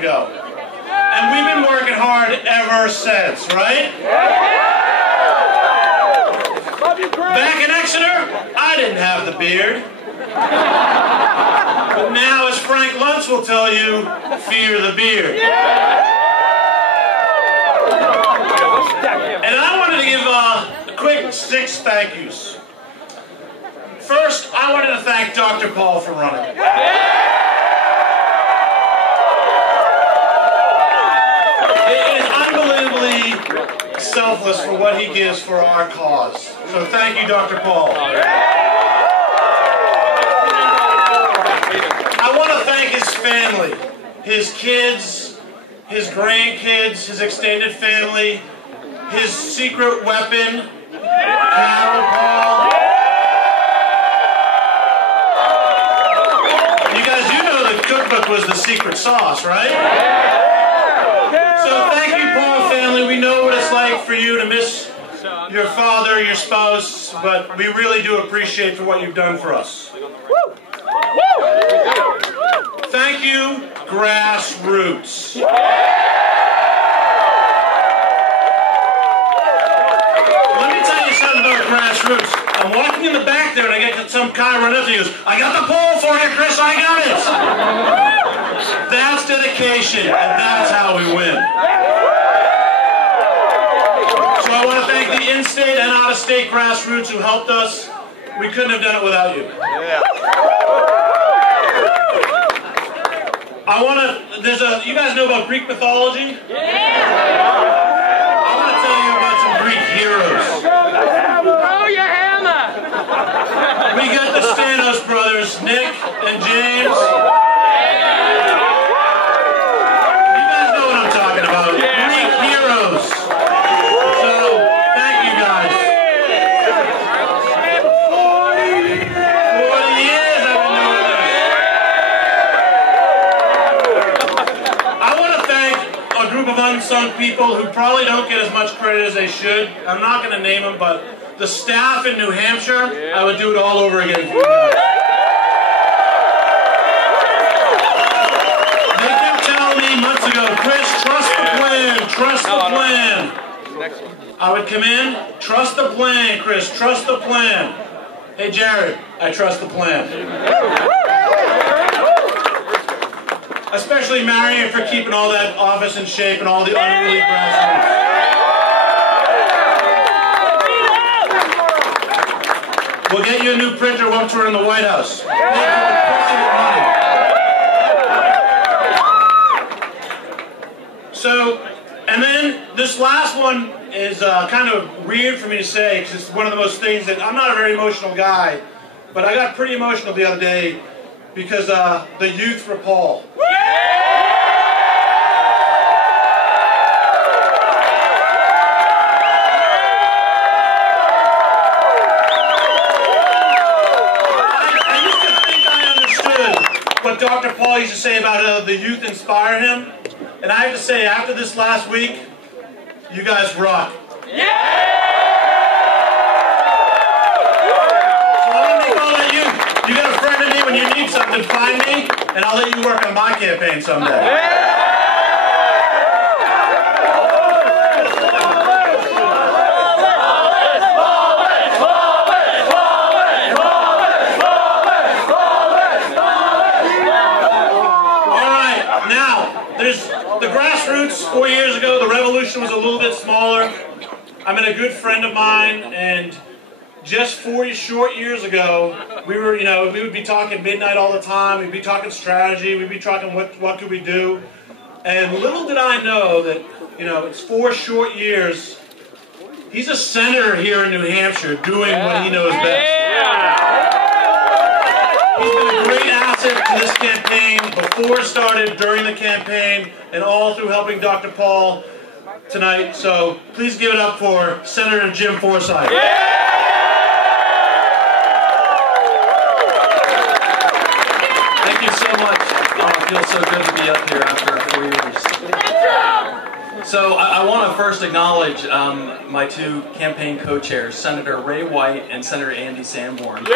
ago. And we've been working hard ever since, right? Back in Exeter, I didn't have the beard. But now, as Frank Luntz will tell you, fear the beard. And I wanted to give a quick 6 thank yous. First, I wanted to thank Dr. Paul for running. It is unbelievably selfless for what he gives for our cause. So thank you, Dr. Paul. I want to thank his family, his kids, his grandkids, his extended family, his secret weapon, Carol Paul. You guys, you know the cookbook was the secret sauce, right? So thank you, Paul family. We know what it's like for you to miss your father, your spouse, but we really do appreciate for what you've done for us. Thank you, grassroots. Let me tell you something about grassroots. I'm walking in the back there and I get some guy run up to me and goes, I got the pole for you, Chris, I got it. That's dedication, and that's how we win. So I want to thank the in-state and out-of-state grassroots who helped us. We couldn't have done it without you. I want to, you guys know about Greek mythology? I want to tell you about some Greek heroes. Throw your hammer! We got the Stanos brothers, Nick and James. You guys know what I'm talking about. Greek heroes. So, thank you guys. 40 years I've been doing this. I want to thank a group of unsung people who probably don't get as much credit as they should. I'm not going to name them, but the staff in New Hampshire, I would do it all over again for you guys. They kept telling me months ago, Chris, trust the plan, trust the plan. I would come in, trust the plan, Chris, trust the plan. Hey, Jared, I trust the plan. Especially Marion for keeping all that office in shape and all the unruly grassroots. We'll get you a new printer once we're in the White House. So, and then this last one is kind of weird for me to say because it's one of the most things that, I'm not a very emotional guy, but I got pretty emotional the other day because the youth for Paul. What Dr. Paul used to say about the youth inspire him. And I have to say, after this last week, you guys rock. Yeah! So I want to make all that youth. You got a friend of me, when you need something, find me, and I'll let you work on my campaign someday. Yeah! The grassroots 4 years ago, the revolution was a little bit smaller. I met a good friend of mine, and just 4 short years ago, we would be talking midnight all the time. We'd be talking strategy. We'd be talking what could we do. And little did I know that, it's 4 short years. He's a senator here in New Hampshire doing what he knows best. He's been a great asset to this campaign before it started, during the campaign, and all through helping Dr. Paul tonight. So please give it up for Senator Jim Forsyth. Thank you so much. Oh, it feels so good to be up here after 4 years. So I want to first acknowledge my 2 campaign co-chairs, Senator Ray White and Senator Andy Sanborn.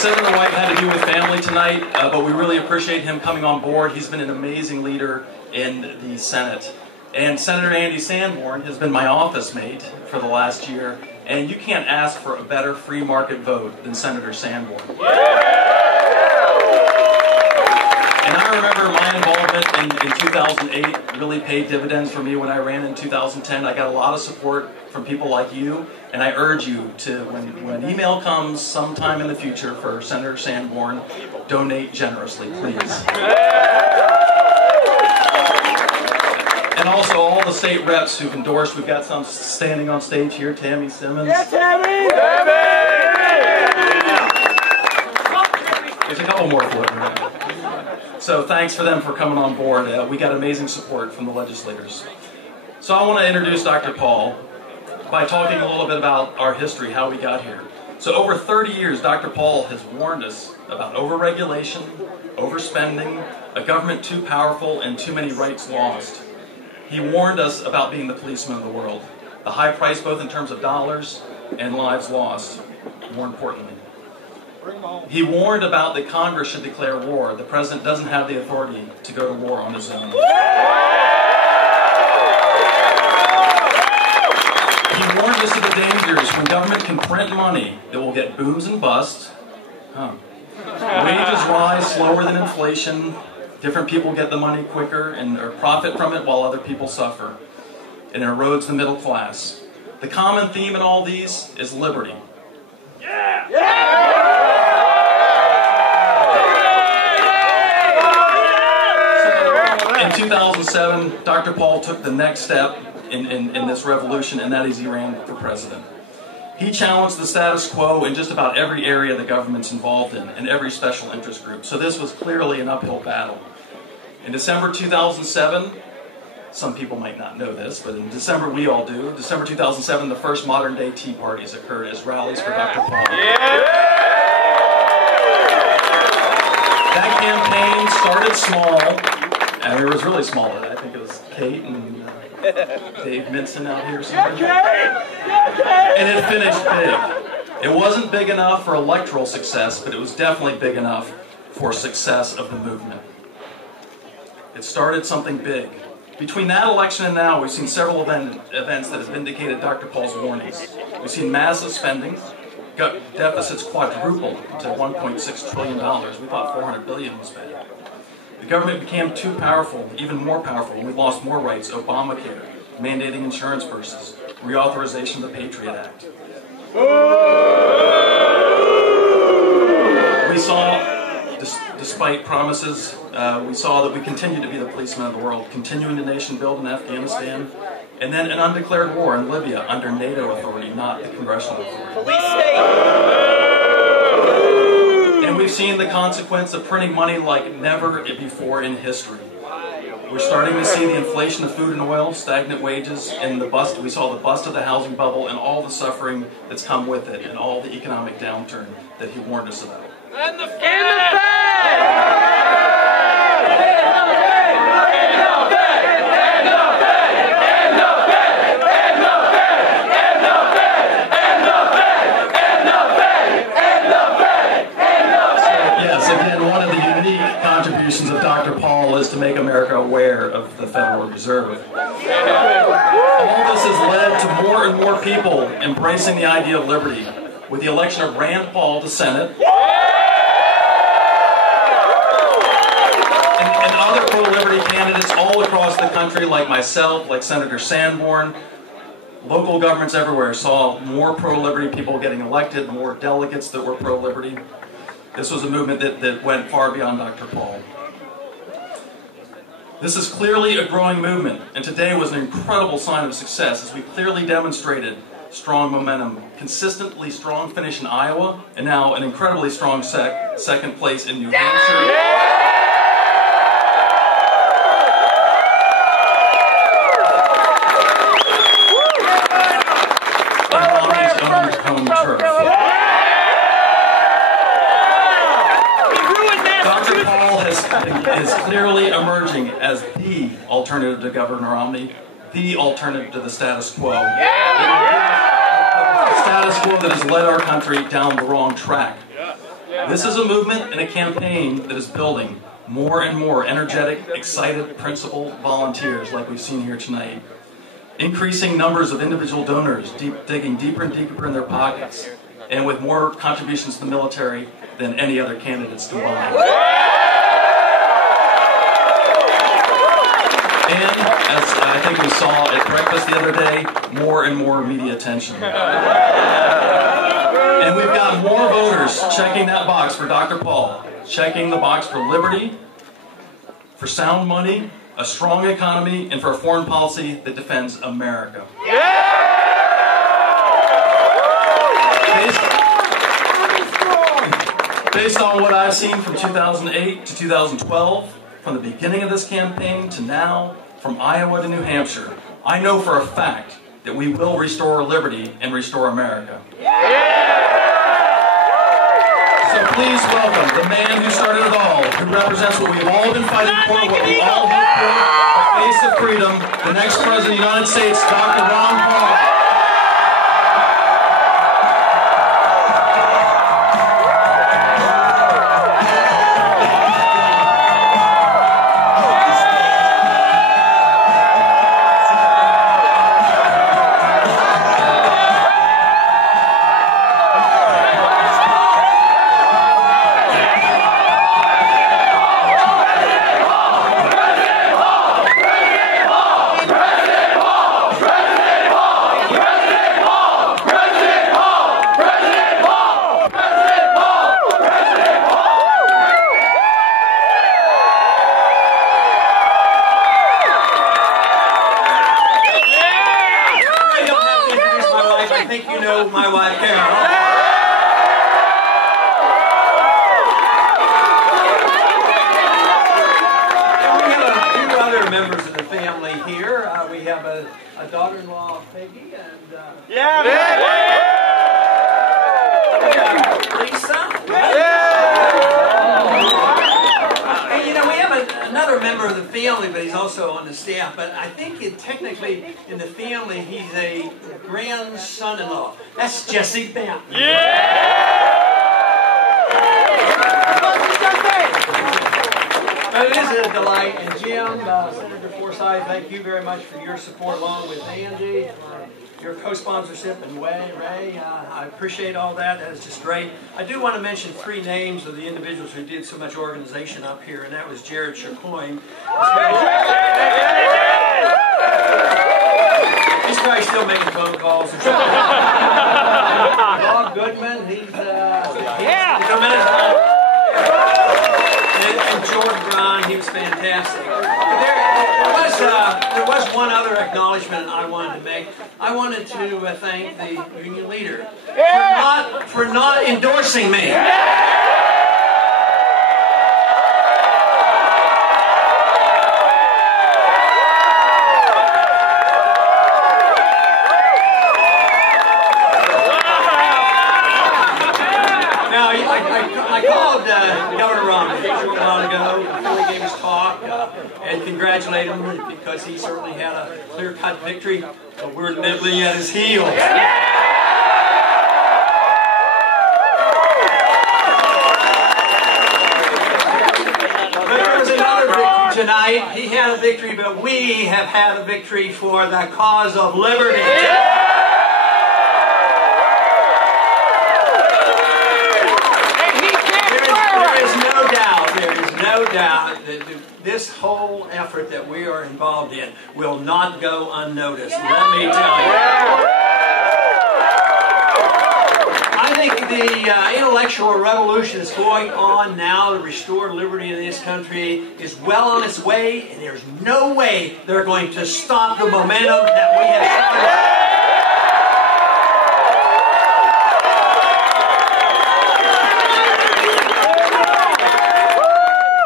Senator White had to do with family tonight, but we really appreciate him coming on board. He's been an amazing leader in the Senate. And Senator Andy Sanborn has been my office mate for the last year, and you can't ask for a better free market vote than Senator Sanborn. And I remember my involvement in 2008 really paid dividends for me when I ran in 2010. I got a lot of support from people like you, and I urge you to, when email comes sometime in the future for Senator Sanborn, donate generously, please. And also all the state reps who've endorsed. We've got some standing on stage here. Tammy Simmons. Yeah, Tammy! There's a couple more floating around. So thanks for them for coming on board. We got amazing support from the legislators. So I want to introduce Dr. Paul by talking a little bit about our history, how we got here. So over 30 years, Dr. Paul has warned us about overregulation, overspending, a government too powerful, and too many rights lost. He warned us about being the policeman of the world, the high price both in terms of dollars and lives lost, more importantly. He warned about that Congress should declare war. The president doesn't have the authority to go to war on his own. He warned us of the dangers when government can print money that will get booms and busts. Wages rise slower than inflation. Different people get the money quicker or profit from it while other people suffer. And it erodes the middle class. The common theme in all these is liberty. Yeah! So, in 2007, Dr. Paul took the next step in this revolution, and that is he ran for president. He challenged the status quo in just about every area the government's involved in, and every special interest group. So this was clearly an uphill battle. In December 2007, some people might not know this, but in December we all do, December 2007, the first modern-day Tea Parties occurred as rallies for Dr. Paul. That campaign started small, and it was really small. I think it was Kate and Dave Minson out here somewhere. And it finished big. It wasn't big enough for electoral success, but it was definitely big enough for success of the movement. It started something big. Between that election and now, we've seen several events that have vindicated Dr. Paul's warnings. We've seen massive spending, deficits quadrupled to $1.6 trillion. We thought $400 billion was bad. The government became too powerful, even more powerful, and we lost more rights. Obamacare, mandating insurance purses, reauthorization of the Patriot Act. We saw, despite promises, we saw that we continued to be the policemen of the world, continuing the nation build in Afghanistan, and then an undeclared war in Libya under NATO authority, not the congressional authority. And we've seen the consequence of printing money like never before in history. We're starting to see the inflation of food and oil, stagnant wages, and we saw the bust of the housing bubble and all the suffering that's come with it, and all the economic downturn that he warned us about. And the Fed! Of Dr. Paul is to make America aware of the Federal Reserve. All this has led to more and more people embracing the idea of liberty, with the election of Rand Paul to Senate, and other pro-liberty candidates all across the country, like myself, like Senator Sanborn. Local governments everywhere saw more pro-liberty people getting elected, more delegates that were pro-liberty. This was a movement that went far beyond Dr. Paul. This is clearly a growing movement, and today was an incredible sign of success as we clearly demonstrated strong momentum, consistently strong finish in Iowa, and now an incredibly strong second place in New Hampshire. And Romney's own home turf. Dr. Paul is clearly emerging as the alternative to Governor Romney, the alternative to the status quo. The status quo that has led our country down the wrong track. This is a movement and a campaign that is building more and more energetic, excited, principled volunteers like we've seen here tonight. Increasing numbers of individual donors, digging deeper and deeper in their pockets, and with more contributions to the military than any other candidates combined. And, as I think we saw at breakfast the other day, more and more media attention. And we've got more voters checking that box for Dr. Paul, checking the box for liberty, for sound money, a strong economy, and for a foreign policy that defends America. Based on what I've seen from 2008 to 2012, from the beginning of this campaign to now, from Iowa to New Hampshire, I know for a fact that we will restore liberty and restore America. So please welcome the man who started it all, who represents what we've all been fighting for, what we all hope for, the face of freedom, the next President of the United States, Dr. Ron Paul. I think you know my wife, Carol. We have a few other members of the family here. We have a daughter-in-law, Peggy, and Lisa. And, you know, we have another member of the family, but he's also on the staff. But I think technically in the family, he's a grandson-in-law. That's Jesse Benton. But it is a delight. And Jim, Senator Forsyth, thank you very much for your support, along with Angie, for your co-sponsorship, and Ray. I appreciate all that. That is just great. I do want to mention 3 names of the individuals who did so much organization up here, and that was Jared Chacoin. He's probably still making phone calls. Bob Goodman, he's and George Brown, he was fantastic. There was one other acknowledgement I wanted to make. I wanted to thank the union leader for not endorsing me. I called Governor Romney a short while ago before he gave his talk and congratulated him because he certainly had a clear-cut victory, but we're nibbling at his heels. But there was another victory tonight. He had a victory, but we have had a victory for the cause of liberty. No doubt that this whole effort that we are involved in will not go unnoticed. Let me tell you. I think the intellectual revolution that's going on now to restore liberty in this country is well on its way, and there's no way they're going to stop the momentum that we have started.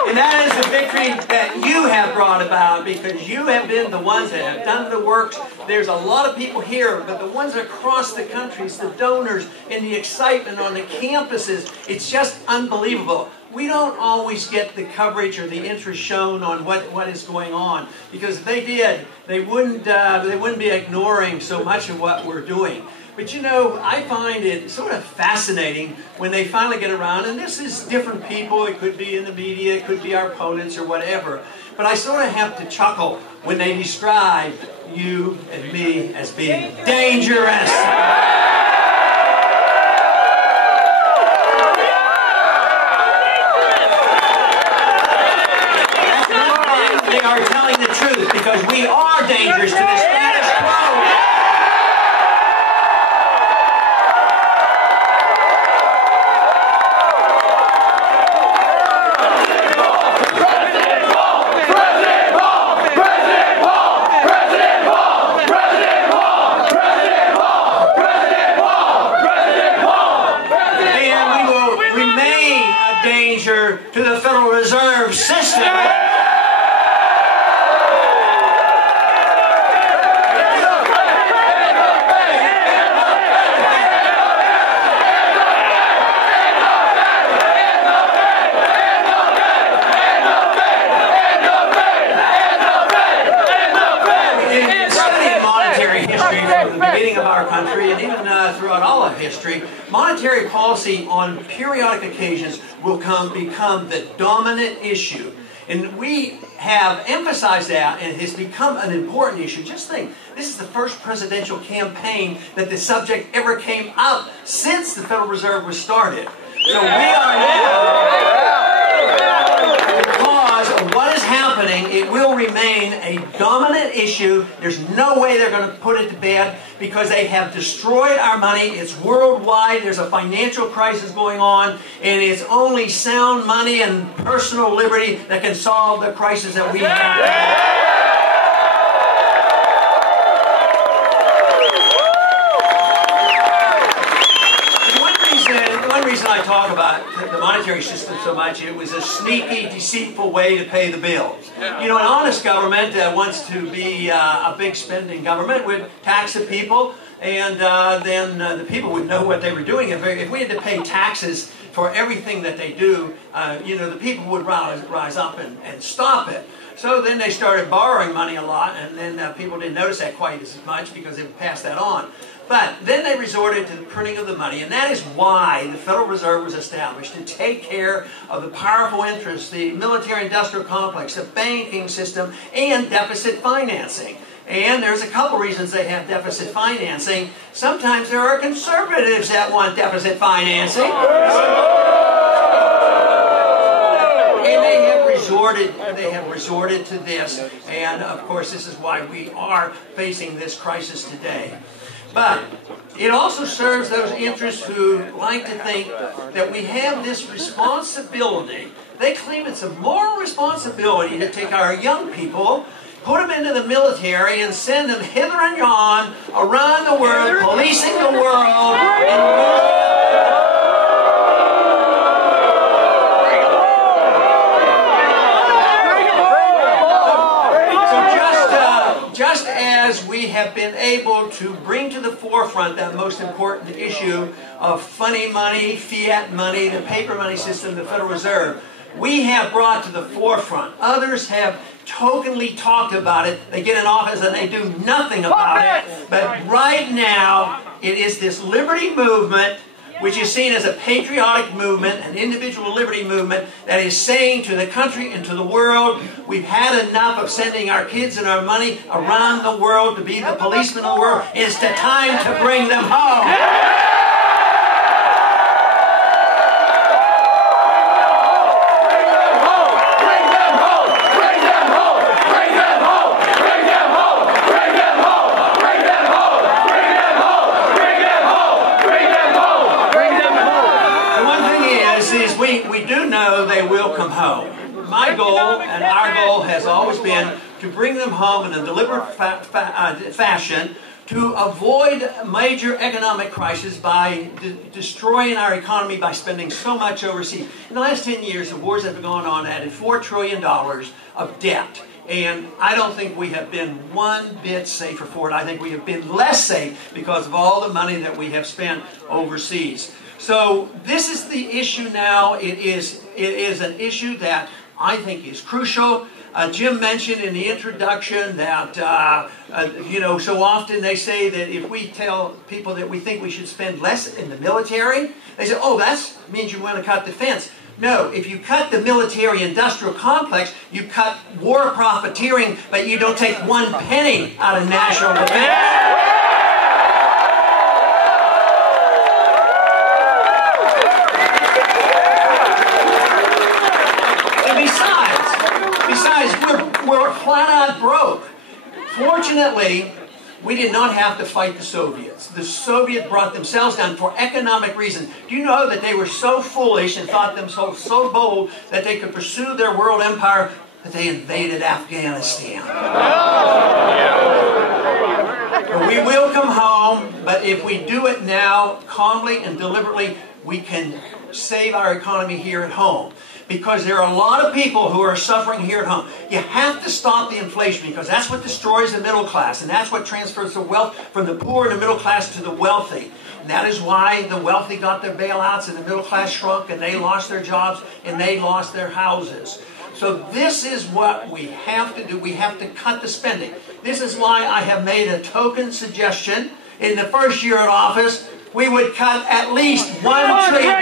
And that is the victory that you have brought about, because you have been the ones that have done the work. There's a lot of people here, but the ones across the country, the donors, and the excitement on the campuses, it's just unbelievable. We don't always get the coverage or the interest shown on what is going on, because if they did, they wouldn't be ignoring so much of what we're doing. But you know, I find it sort of fascinating when they finally get around, and this is different people, it could be in the media, it could be our opponents or whatever, but I sort of have to chuckle when they describe you and me as being dangerous. They are telling the truth, because we are dangerous to the status quo. To the Federal Reserve System. Of our country, and even throughout all of history, monetary policy on periodic occasions will become the dominant issue. And we have emphasized that, and it has become an important issue. Just think, this is the first presidential campaign that the subject ever came up since the Federal Reserve was started. So we are now, because of what is happening, it will remain a dominant issue. There's no way they're going to put it to bed, because they have destroyed our money. It's worldwide. There's a financial crisis going on, and it's only sound money and personal liberty that can solve the crisis that we have. One reason I talk about the monetary system so much, it was a sneaky, deceitful way to pay the bills. You know, an honest government that wants to be a big spending government would tax the people, and then the people would know what they were doing. If we had to pay taxes for everything that they do, you know, the people would rise up and stop it. So then they started borrowing money a lot, and then people didn't notice that quite as much because they would pass that on. But then they resorted to the printing of the money, and that is why the Federal Reserve was established, to take care of the powerful interests, the military-industrial complex, the banking system, and deficit financing. And there's a couple reasons they have deficit financing. Sometimes there are conservatives that want deficit financing. And they have resorted to this, and of course this is why we are facing this crisis today. But it also serves those interests who like to think that we have this responsibility. They claim it's a moral responsibility to take our young people, put them into the military, and send them hither and yon around the world, policing the world, and just as we have been able to bring to the forefront that most important issue of funny money, fiat money, the paper money system, the Federal Reserve, we have brought to the forefront. Others have tokenly talked about it. They get in office and they do nothing about it. But right now, it is this liberty movement, which is seen as a patriotic movement, an individual liberty movement, that is saying to the country and to the world, we've had enough of sending our kids and our money around the world to be the policemen of the world. It's the time to bring them home. We do know they will come home. My goal and our goal has always been to bring them home in a deliberate fashion, to avoid major economic crisis by destroying our economy by spending so much overseas. In the last 10 years, the wars that have gone on added $4 trillion of debt. And I don't think we have been one bit safer for it. I think we have been less safe because of all the money that we have spent overseas. So this is the issue now. It is an issue that I think is crucial. Jim mentioned in the introduction that, you know, so often they say that if we tell people that we think we should spend less in the military, they say, oh, that means you want to cut defense. No, if you cut the military-industrial complex, you cut war profiteering, but you don't take 1 penny out of national defense. We're flat out broke. Fortunately, we did not have to fight the Soviets. The Soviets brought themselves down for economic reasons. Do you know that they were so foolish and thought themselves so bold that they could pursue their world empire that they invaded Afghanistan? We will come home, but if we do it now, calmly and deliberately, we can save our economy here at home. Because there are a lot of people who are suffering here at home. You have to stop the inflation because that's what destroys the middle class. And that's what transfers the wealth from the poor and the middle class to the wealthy. And that is why the wealthy got their bailouts and the middle class shrunk and they lost their jobs and they lost their houses. So this is what we have to do. We have to cut the spending. This is why I have made a token suggestion. In the first year in office, we would cut at least $1 trillion.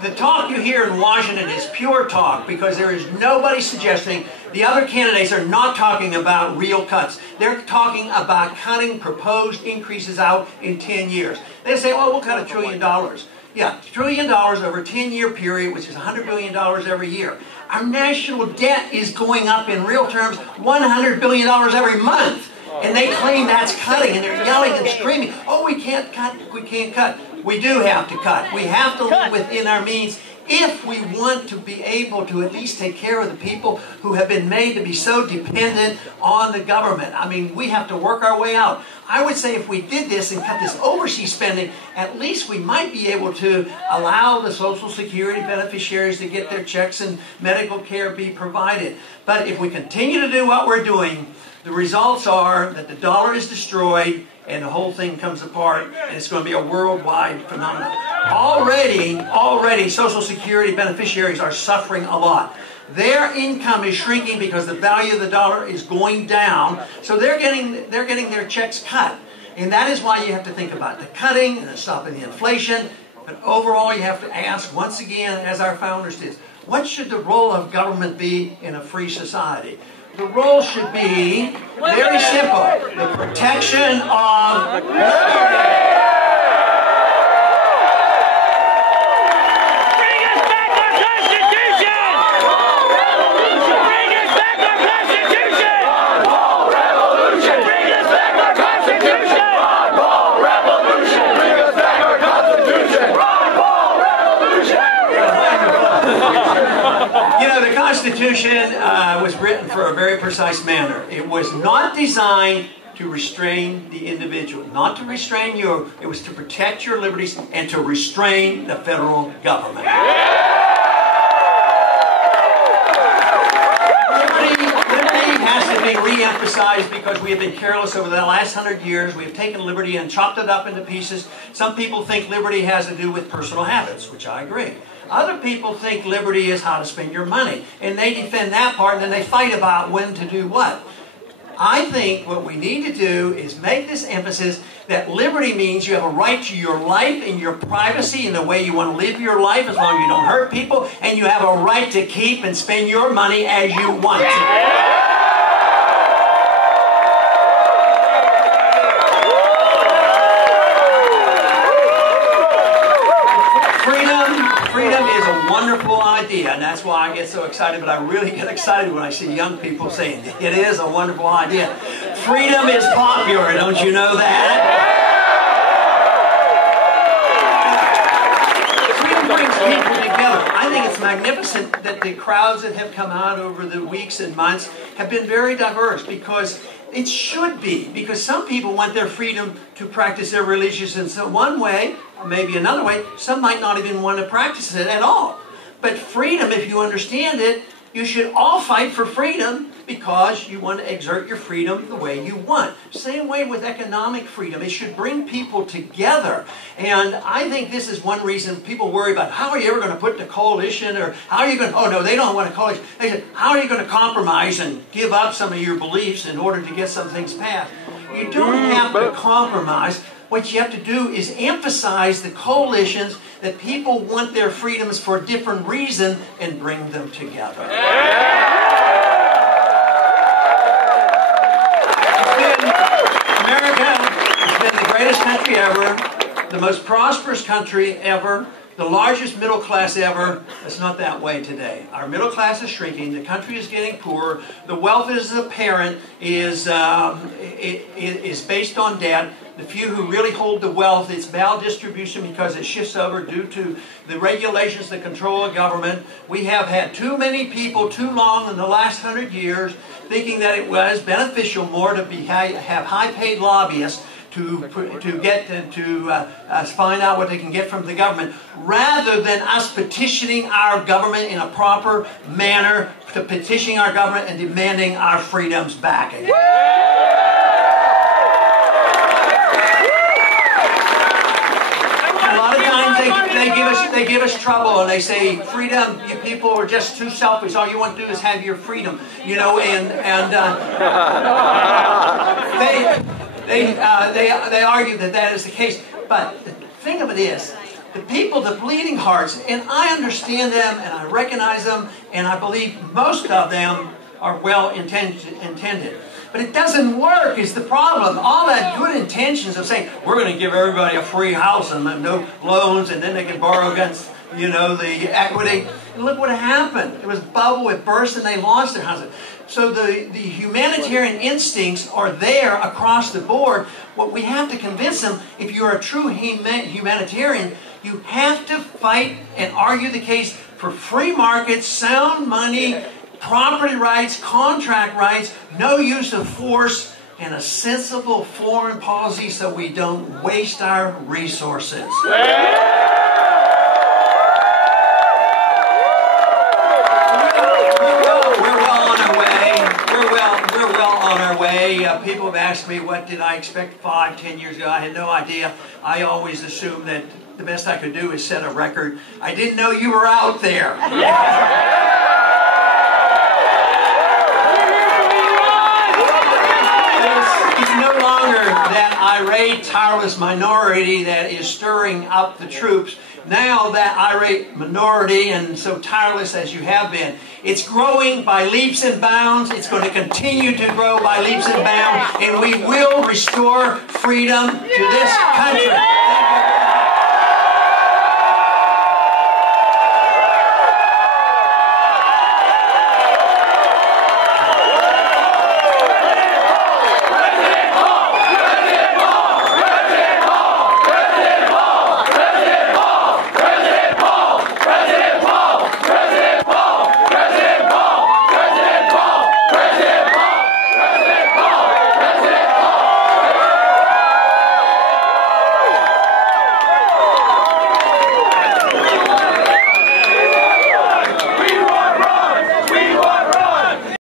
The talk you hear in Washington is pure talk because there is nobody suggesting, the other candidates are not talking about real cuts. They're talking about cutting proposed increases out in 10 years. They say, well, we'll cut $1 trillion. Yeah, $1 trillion over a 10-year period, which is $100 billion every year. Our national debt is going up in real terms $100 billion every month. And they claim that's cutting, and they're yelling and screaming, oh, we can't cut, we can't cut. We do have to cut. We have to live within our means if we want to be able to at least take care of the people who have been made to be so dependent on the government. I mean, we have to work our way out. I would say if we did this and cut this overseas spending, at least we might be able to allow the Social Security beneficiaries to get their checks and medical care be provided. But if we continue to do what we're doing, the results are that the dollar is destroyed and the whole thing comes apart and it's going to be a worldwide phenomenon. Already Social Security beneficiaries are suffering a lot. Their income is shrinking because the value of the dollar is going down, so they're getting their checks cut. And that is why you have to think about the cutting and the stopping the inflation. But overall you have to ask, once again, as our founders did, what should the role of government be in a free society? The role should be very simple. The protection of liberty. Bring us back our Constitution! Bring us back our Constitution! Revolution! Bring us back our Constitution! Revolution! Bring us back our Constitution! Revolution! You know, the Constitution was written for a very precise manner. It was not designed to restrain the individual, not to restrain you. It was to protect your liberties and to restrain the federal government. Liberty has to be re-emphasized because we have been careless over the last 100 years. We have taken liberty and chopped it up into pieces. Some people think liberty has to do with personal habits, which I agree. Other people think liberty is how to spend your money. And they defend that part and then they fight about when to do what. I think what we need to do is make this emphasis that liberty means you have a right to your life and your privacy and the way you want to live your life as long as you don't hurt people. And you have a right to keep and spend your money as you want to. Freedom is a wonderful idea, and that's why I get so excited, but I really get excited when I see young people saying, it is a wonderful idea. Freedom is popular, don't you know that? Freedom brings people together. I think it's magnificent that the crowds that have come out over the weeks and months have been very diverse because it should be, because some people want their freedom to practice their religious in one way, maybe another way. Some might not even want to practice it at all. But freedom, if you understand it, you should all fight for freedom because you want to exert your freedom the way you want. Same way with economic freedom. It should bring people together. And I think this is one reason people worry about how are you ever going to put in a coalition, or how are you going to, oh no, they don't want a coalition. They said, how are you going to compromise and give up some of your beliefs in order to get some things passed? You don't have to compromise. What you have to do is emphasize the coalitions that people want their freedoms for a different reason and bring them together. America has been the greatest country ever, the most prosperous country ever, the largest middle class ever. It's not that way today. Our middle class is shrinking. The country is getting poorer. The wealth is apparent, is based on debt. The few who really hold the wealth, it's maldistribution because it shifts over due to the regulations that control the government. We have had too many people too long in the last 100 years thinking that it was beneficial more to have high-paid lobbyists to find out what they can get from the government, rather than us petitioning our government in a proper manner, to petitioning our government and demanding our freedoms back again. A lot of times they give us trouble, and they say, freedom, you people are just too selfish. All you want to do is have your freedom, you know, they argue that that is the case. But the thing of it is, the people, the bleeding hearts, and I understand them, and I recognize them, and I believe most of them are well intended. But it doesn't work is the problem. All that good intentions of saying, we're going to give everybody a free house and no loans, and then they can borrow against, you know, the equity. And look what happened. It was bubble, it burst, and they lost their houses. So the humanitarian instincts are there across the board. What we have to convince them, if you're a true humanitarian, you have to fight and argue the case for free markets, sound money, property rights, contract rights, no use of force, and a sensible foreign policy so we don't waste our resources. People have asked me, what did I expect 5, 10 years ago? I had no idea. I always assumed that the best I could do is set a record. I didn't know you were out there. It's no longer that irate, tireless minority that is stirring up the troops. Now that irate minority, and so tireless as you have been, it's growing by leaps and bounds. It's going to continue to grow by leaps and bounds, and we will restore freedom to this country.